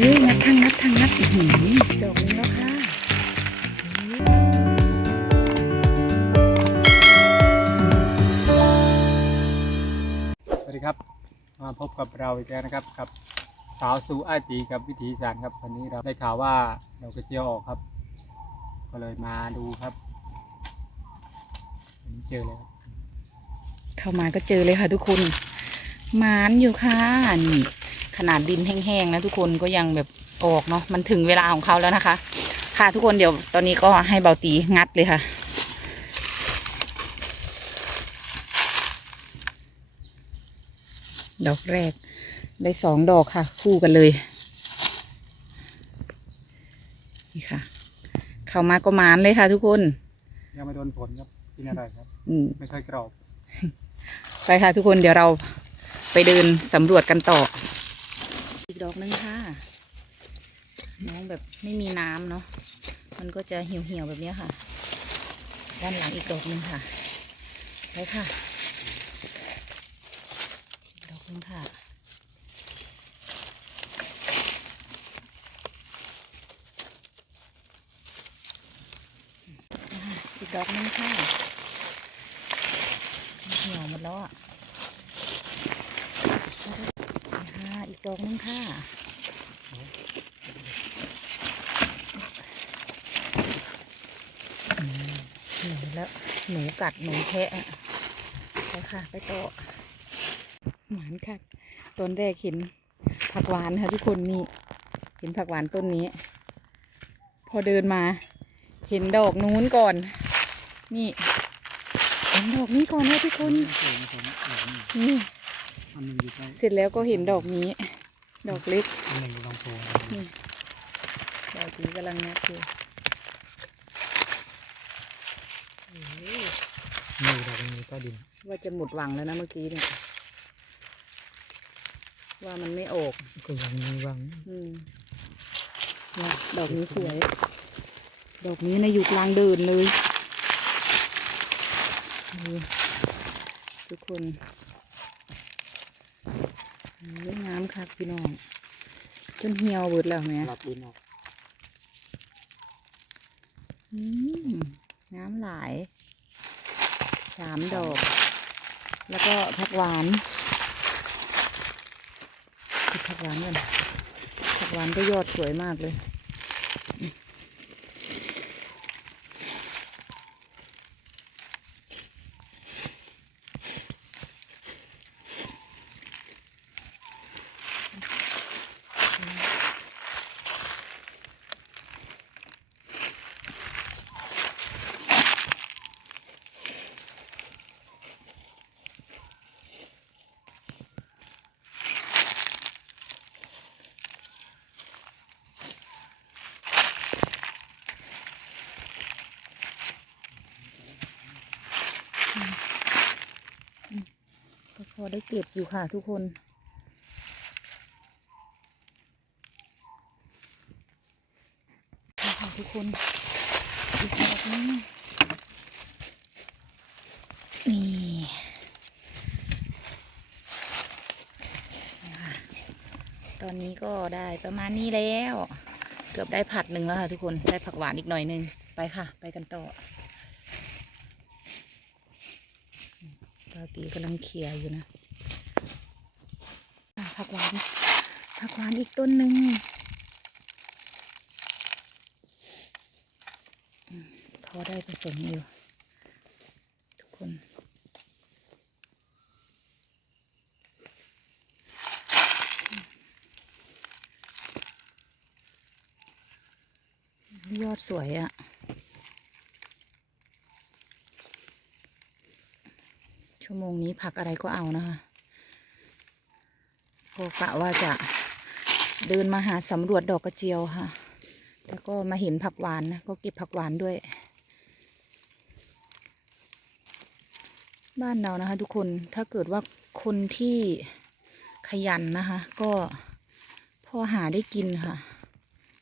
เฮ้ยงัดทางงัดทางงัดอื้อหือดอกนึงแล้วค่ะสวัสดีครับ มาพบกับเราอีกแล้วนะครับกับสาวสูอ้ายตีกับวิถีอีสารครับวันนี้เราได้ข่าวว่าเรากระเจียวออกครับ ก็เลยมาดูครับวันนี้เจอเลยครับเข้ามาก็เจอเลยค่ะทุกคนหมานอยู่ค่ะนี่ ขนาดดินแห้งๆนะทุกคนก็ยังแบบออกเนาะมันถึงเวลาของเขาแล้วนะคะ ค่ะทุกคนเดี๋ยวตอนนี้ก็ให้เบาตีงัดเลยค่ะดอกแรก ได้สองดอกค่ะ คู่กันเลย นี่ค่ะ เข้ามาก็หมานเลยค่ะทุกคน ยังไม่โดนฝนครับกินอะไรครับ อืมไม่ค่อยกรอบ ไปค่ะทุกคนเดี๋ยวเราไปเดินสำรวจกันต่ออี กดอกนึงค่ะ น้องแบบไม่มีน้ำเนาะ มันก็จะเหี่ยวเหี่ยวๆแบบนี้ค่ะ ด้านหลังอีกดอกนึงค่ะไปค่ะ ดอกนึงค่ะอีกดอกนึงค่ะเหี่ยวหมดแล้วอะค่ะอีก ดอกนึงค่ะอืมเหี่ยวหมดแล้วหนูกัดหนูแทะอะไปค่ะ ไปต่อหวานค่ะต้นแรกเห็นผักหวานค่ะทุกคนนี่เห็นผักหวานต้นนี้ พอเดินมา เห็นดอกนู้นก่อน นี่เห็นดอกนี้ก่อนนะทุกคนนี่อันหนึ่งอยู่ใกล้เสร็จแล้วก็เห็นดอกนี้ ดอกเล็กหนึ่งลำโพงนี่ดอกนี้กำลังงัดอยู่นี่ดอกนี้ใต้ดิน ว่าจะหมดหวังแล้วนะเมื่อกี้เนี่ยว่ามันไม่ออกก็ยังมีบางอืมดอกนี้สวย ดอกนี้นะอยู่กลางเดินเลย ทุกคน เฮ้ยงามคักพี่น้อง จนเหี่ยวเบิดแล้วแหม่รับดินออกอืมน้ำหลายสามดอก แล้วก็ผักหวานเก็บผักหวานก่อนผักหวานก็ยอดสวยมากเลย พอได้เก็บอยู่ค่ะทุกคน ค่ะทุกคนอีกดอกนึงนี่นะคะตอนนี้ก็ได้ประมาณนี้แล้ว เกือบได้ผัดหนึ่งแล้วค่ะทุกคน ได้ผักหวานอีกหน่อยหนึ่งไปค่ะ ไปกันต่อปา ตีกำลังเคลียร์อยู่นะผักหวานผักหวานอีกต้นหนึ่งพอได้ผสมอยู่ ทุกคนยอดสวยอะ่ะ ชั่วโมงนี้ผักอะไรก็เอานะคะก็กะว่าจะเดินมาหาสำรวจดอกกระเจียวค่ะ แล้วก็มาเห็นผักหวานนะก็เก็บผักหวานด้วย บ้านเรานะคะ ทุกคนถ้าเกิดว่าคนที่ขยันนะคะ ก็พอหาได้กินค่ะ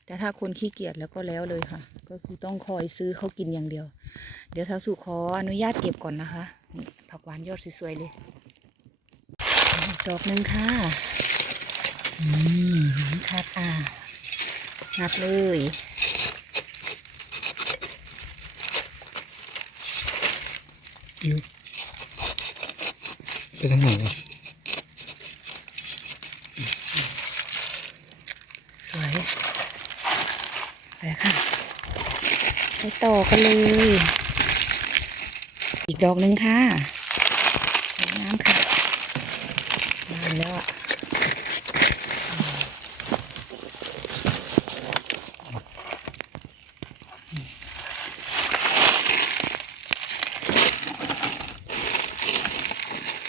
แต่ถ้าคนขี้เกียจแล้วก็แล้วเลยค่ะ ก็คือต้องคอยซื้อเขากินอย่างเดียว เดี๋ยวสาวสุขออนุญาตเก็บก่อนนะคะ นี่ผักหวานยอดสวยๆเลยดอกหนึ่งค่ะอืมค่ะอ่างัดเลยไปทางไหนอะสวยไปค่ะ ไปต่อกันเลย อีกดอกหนึ่งค่ะสวยงามค่ะบานแล้วอะ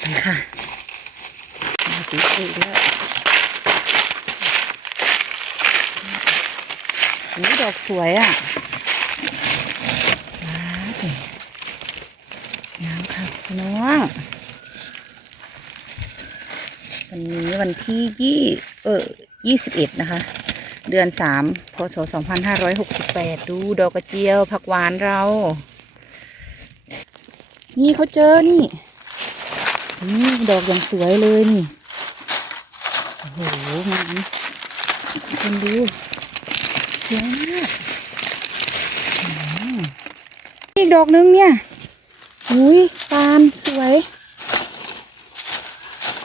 ไปค่ะมาติดอีกแล้วนี่ดอกสวยอะว้าวงามค่ะพี่ น้องวันนี้วันที่ยี่เออยี่สิบเอ็ดนะคะ เดือนสามพศสองพันห้าร้อยหกสิบแปดดูดอกกระเจียวผักหวานเรา นี่เขาเจอนี่ นี่ดอกอย่างสวยเลยนี่ โอ้โหงามคุณดูสวยมากอีกดอกนึงเนี่ย อุ้ยปานสวย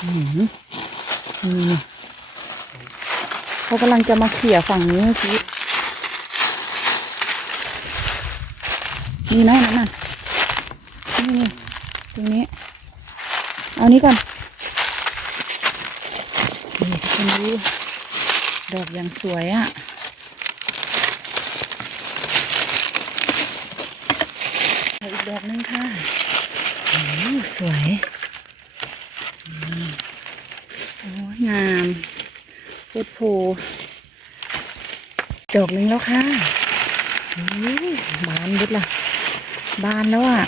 อืมนี่เขากำลังจะมาเขี่ยฝั่งนี้เมื่อกี้นี่นะนั่นน่ะนี่นี่ตรงนี้ เอานี้ก่อนนี่ทุกคนดูดอกอย่างสวยอะ่ะเอาอี กดอกนึงค่ะโอ้สวยนี่โอ้ยงามพูดโพดอกนึงแล้วค่ะโอ้ยบานบุดละบานแล้วอะ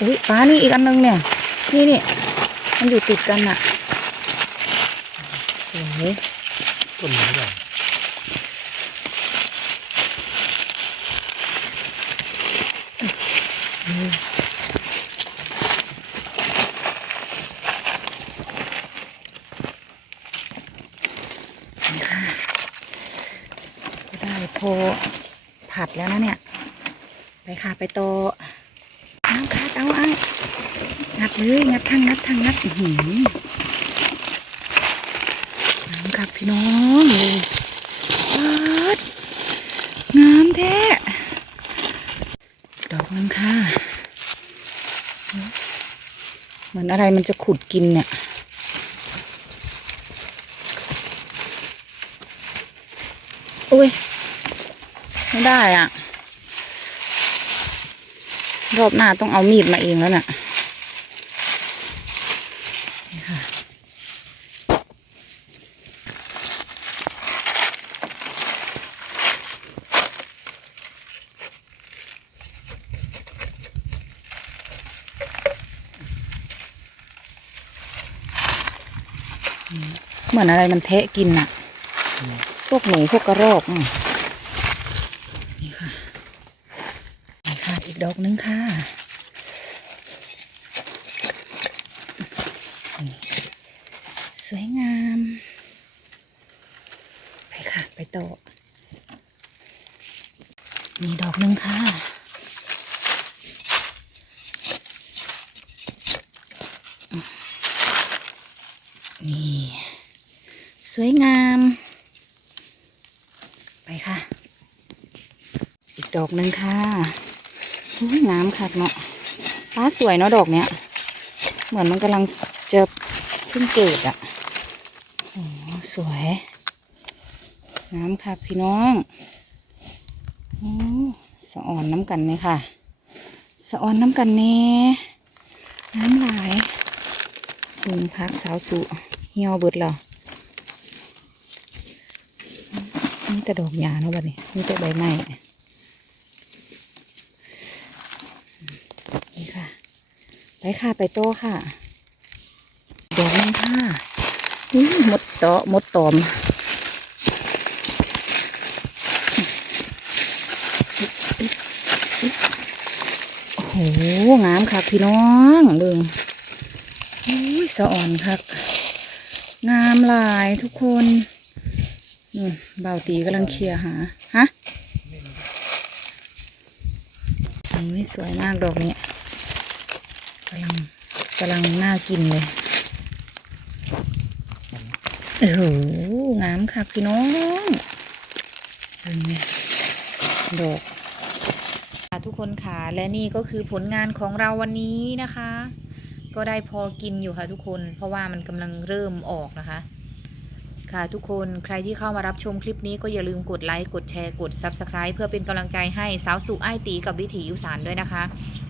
อุ้ยฟ้านี่อีกอันนึงเนี่ย นี่นี่มันอยู่ติดกันอะสวยต้นไม้ใหญ่ โพผัดแล้วนะเนี่ย ไปค่ะไปโตะเอาค่ะเอาเอางัดเลยงัดทางงัดทางงัดหือน้ำครับพี่น้องเลยปัดงามแท้ดอกนึงค่ะ เหมือนอะไรมันจะขุดกินเนี่ยโอ้ย ไม่ได้อะ รอบหน้าต้องเอามีดมาเองแล้วน่ะนี่ค่ะเหมือนอะไรมันแทะกินน่ะพวกหนูพวกกระรอกอนี่ค่ะ นี่ค่ะ อี กดอกนึงค่ะสวยงาม ไปค่ะ ไปต่อมีดอกนึงค่ะนี่สวยงาม ไปค่ะ อีกดอกหนึ่งค่ะ อุ้ยงามค่ะเนาะฟ้าสวยเนาะดอกเนี้ย เหมือนมันกำลังจะเพิ่งเกิดอะ่ะโอ้สวยงามค่ะพี่น้องโอ้สะอ่อนน้ำกันเนี่ยค่ะสะอ่อนน้ำกันแน่น้ำไหลายถึงพักสาวสุเหี่ยวเบิดแล้วนี่แต่ดอกหญ้าเนาะบัดนี้นี่แต่ใบไม้นี่ค่ะ ไปค่ะไปโต้ค่ะดอกนึงค่ะอุ้ยหมดตาะหมดตอมโอ้โหงามค่ะพี่น้องเบิ่งอุ้ยสะอ่อนค่ะงามลายทุกคนอืเบาตีกำลังเคลียร์หาฮะอันนี้สวยมากดอกนี้ำลังกำลังน่ากินเลยโอ้โหงามค่ะพี่น้องดูนี่ดอกค่ะทุกคนค่ะและนี่ก็คือผลงานของเราวันนี้นะคะ ก็ได้พอกินอยู่ค่ะทุกคน เพราะว่ามันกำลังเริ่มออกนะคะ ค่ะทุกคนใครที่เข้ามารับชมคลิปนี้ก็อย่าลืมกดไลค์กดแชร์กด Subscribe เพื่อเป็นกำลังใจให้สาวสุไอายตีกับวิถีอุสานด้วยนะคะ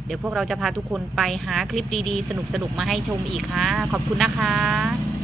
เดี๋ยวพวกเราจะพาทุกคนไปหาคลิปดีๆ สนุกๆ มาให้ชมอีกค่ะ ขอบคุณนะคะ